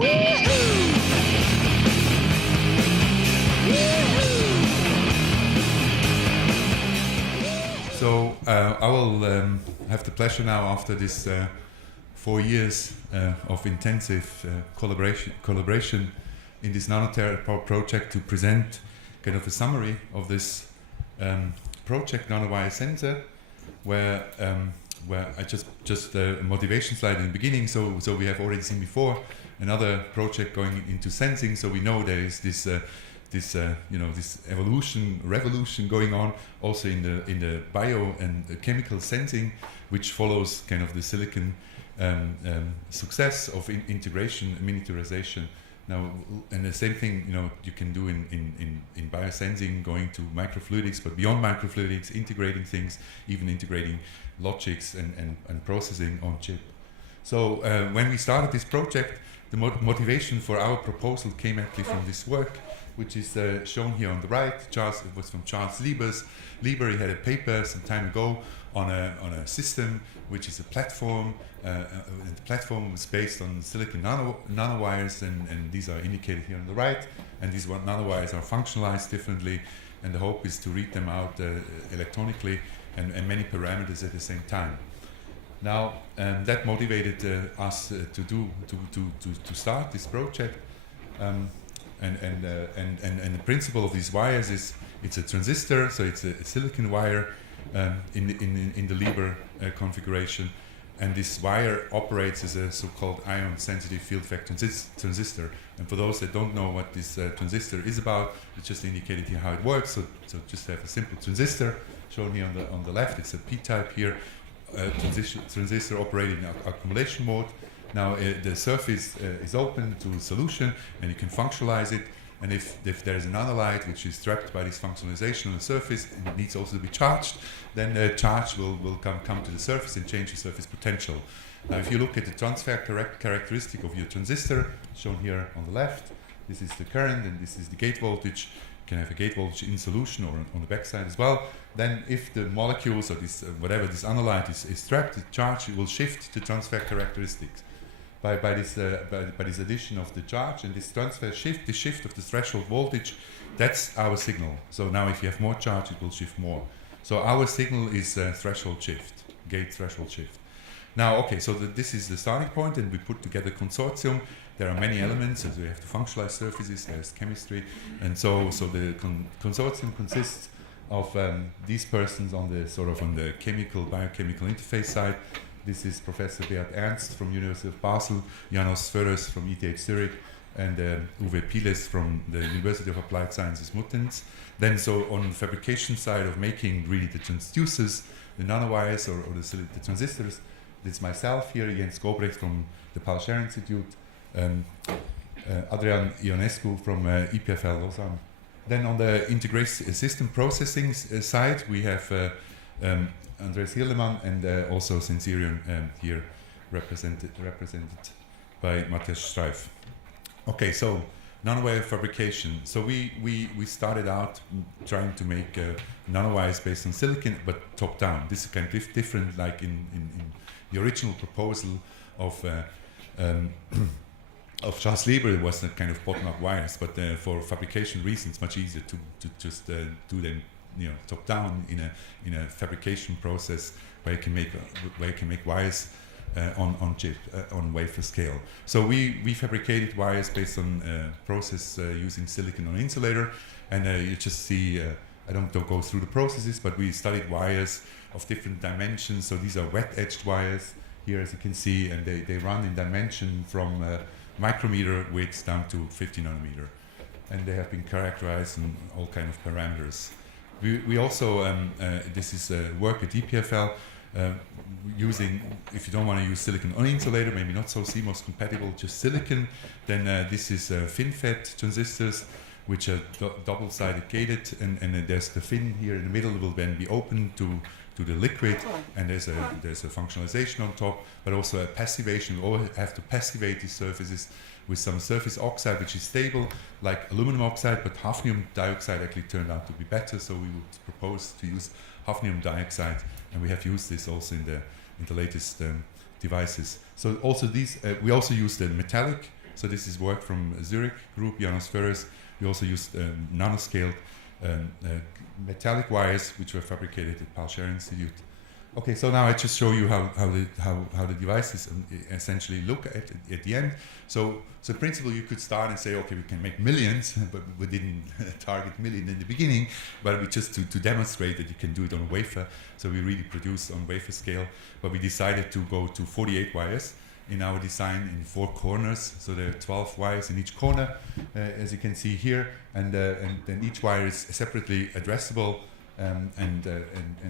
So I will have the pleasure now, after this 4 years of intensive collaboration in this nanotherapy project, to present kind of a summary of this project, Nanowiresensor, where I just a motivation slide in the beginning. So we have already seen before another project going into sensing. So we know there is this this revolution going on also in the bio and chemical sensing, which follows kind of the silicon success of integration, miniaturization. Now, and the same thing, you can do in biosensing, going to microfluidics, but beyond microfluidics, integrating things, even integrating logics and processing on chip. So when we started this project, the motivation for our proposal came actually from this work, which is shown here on the right. It was from Charles Lieber. He had a paper some time ago on a system which is a platform. The platform was based on silicon nanowires, and these are indicated here on the right. And these nanowires are functionalized differently, and the hope is to read them out electronically and many parameters at the same time. Now, that motivated us to start this project. And the principle of these wires is it's a transistor, so it's a silicon wire in the Lieber configuration, and this wire operates as a so-called ion-sensitive field effect transistor. And for those that don't know what this transistor is about, it's just indicated here how it works. So just have a simple transistor shown here on the left. It's a P-type here, transistor operating in accumulation mode. Now the surface is open to solution, and you can functionalize it. And if there is an analyte which is trapped by this functionalization on the surface, and it needs also to be charged, then the charge will come to the surface and change the surface potential. Now, if you look at the transfer characteristic of your transistor, shown here on the left, this is the current and this is the gate voltage. You can have a gate voltage in solution or on the backside as well. Then, if the molecules or this whatever this analyte is trapped, the charge will shift to transfer characteristics. By this addition of the charge and this transfer shift, the shift of the threshold voltage, that's our signal. So now if you have more charge, it will shift more. So our signal is threshold shift, gate threshold shift. Now, okay, so this is the starting point, and we put together a consortium. There are many elements, as we have to functionalize surfaces, there's chemistry, and so the consortium consists of these persons on the biochemical interface side. This is Professor Beat Ernst from University of Basel, Janos Föres from ETH Zurich, and Uwe Piles from the University of Applied Sciences Muttenz. Then, so on the fabrication side of making really the transducers, the nanowires or the transistors, it's myself here, Jens Gobrecht from the Paul Scher Institute, Adrian Ionescu from EPFL Lausanne. Then on the integration system processing side, we have Andreas Hirlemann and also Sensirion here represented by Matthias Streif. Okay, so nanowire fabrication. So we started out trying to make nanowires based on silicon, but top down. This is kind of different, like in the original proposal of Charles Lieber. It was a kind of bottom-up wires, but for fabrication reasons, much easier to just do them top down in a fabrication process where you can make wires on chip on wafer scale. So we fabricated wires based on process using silicon on insulator, and you just see I don't go through the processes, but we studied wires of different dimensions. So these are wet edged wires here, as you can see, and they run in dimension from micrometer width down to 50 nanometer, and they have been characterized in all kind of parameters. We also, this is work at EPFL, using, if you don't want to use silicon on insulator, maybe not so CMOS compatible, just silicon, then this is FinFET transistors, which are double-sided gated, and there's the fin here in the middle will then be open to the liquid, and there's a functionalization on top, but also a passivation. We always have to passivate these surfaces with some surface oxide, which is stable, like aluminum oxide, but hafnium dioxide actually turned out to be better, so we would propose to use hafnium dioxide, and we have used this also in the latest devices. So also these, we also use the metallic So this is work from Zurich group, Janos Ferres. We also used nanoscaled metallic wires, which were fabricated at Paul Scherrer Institute. Okay, so now I just show you how the devices essentially look at the end. So in principle, you could start and say, okay, we can make millions, but we didn't target million in the beginning, but we just to demonstrate that you can do it on wafer. So we really produced on wafer scale, but we decided to go to 48 wires in our design in 4 corners. So there are 12 wires in each corner, as you can see here, and then each wire is separately addressable. And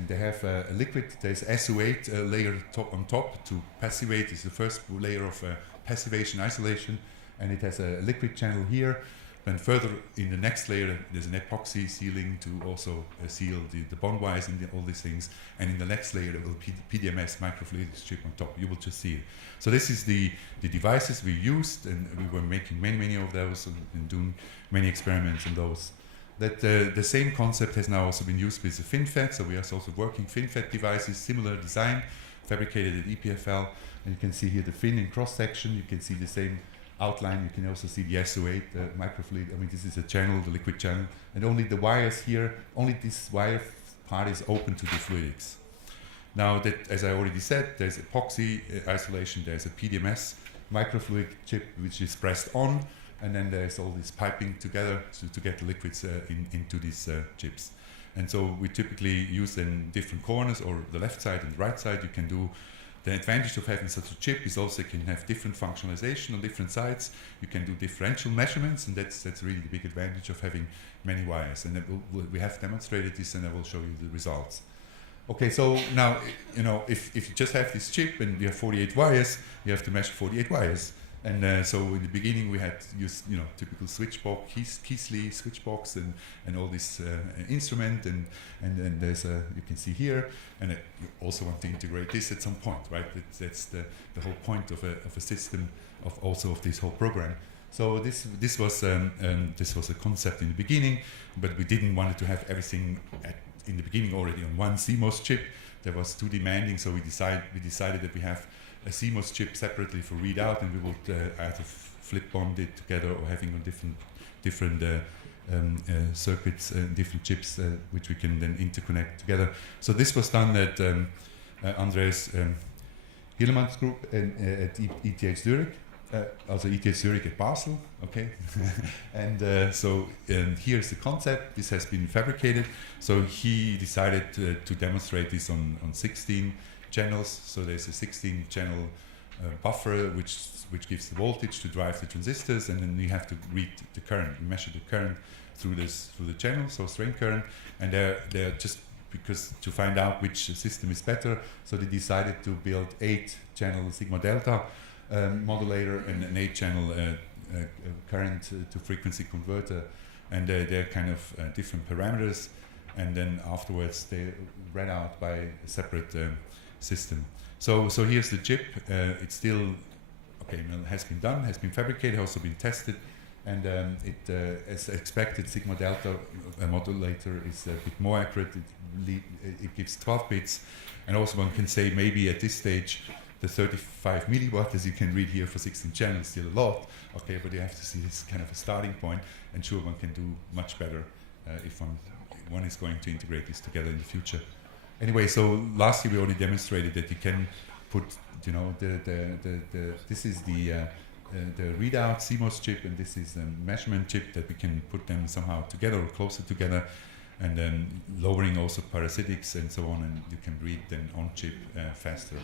they have a liquid. There's SO8 layer on top to passivate. It's the first layer of passivation isolation, and it has a liquid channel here. Then further in the next layer, there's an epoxy sealing to also seal the bond wires and all these things. And in the next layer, there will be PDMS microfluidics chip on top. You will just see it. So this is the devices we used, and we were making many of those and doing many experiments on those. That the same concept has now also been used with the FinFET, so we are also working FinFET devices, similar design, fabricated at EPFL, and you can see here the fin in cross section. You can see the same outline. You can also see the SO8 microfluid. I mean, this is a channel, the liquid channel, and only the wires here, only this wire part is open to the fluidics. Now, that, as I already said, there's epoxy isolation. There's a PDMS microfluidic chip which is pressed on. And then there's all this piping together to get the liquids into these chips. And so we typically use in different corners, or the left side and the right side. You can do, the advantage of having such a chip is also you can have different functionalization on different sides. You can do differential measurements, and that's really the big advantage of having many wires. And we have demonstrated this, and I will show you the results. Okay, so now, you know, if you just have this chip and you have 48 wires, you have to measure 48 wires. And so in the beginning we had used, you know, typical switch box, Keithley switch box, and all this instrument, and there's you can see here, and you also want to integrate this at some point, right? That's the whole point of a system of this whole program. So this was a concept in the beginning, but we didn't want to have everything in the beginning already on one CMOS chip. That was too demanding, so we decided that we have a CMOS chip separately for readout, and we would either flip bond it together or having on different circuits, different chips, which we can then interconnect together. So this was done at Andreas Hillemann's group at ETH Zurich, also ETH Zurich at Basel, okay? And so here's the concept. This has been fabricated. So he decided to demonstrate this on 16 channels. So there's a 16 channel buffer which gives the voltage to drive the transistors, and then you have to read the current. You measure the current through the channel, so strain current, and they're just because to find out which system is better. So they decided to build 8 channel sigma delta modulator and an 8 channel current to frequency converter, and they're kind of different parameters, and then afterwards they read out by a separate system. So here's the chip. It's still okay. Has been done, has been fabricated, also been tested, and as expected, sigma delta modulator is a bit more accurate. It gives 12 bits, and also one can say maybe at this stage the 35 milliwatt, as you can read here, for 16 channels, still a lot. Okay, but you have to see this kind of a starting point, and sure, one can do much better if one is going to integrate this together in the future. Anyway, so last year we already demonstrated that you can put, you know, this is the readout CMOS chip, and this is the measurement chip, that we can put them somehow together or closer together, and then lowering also parasitics and so on, and you can read them on chip faster.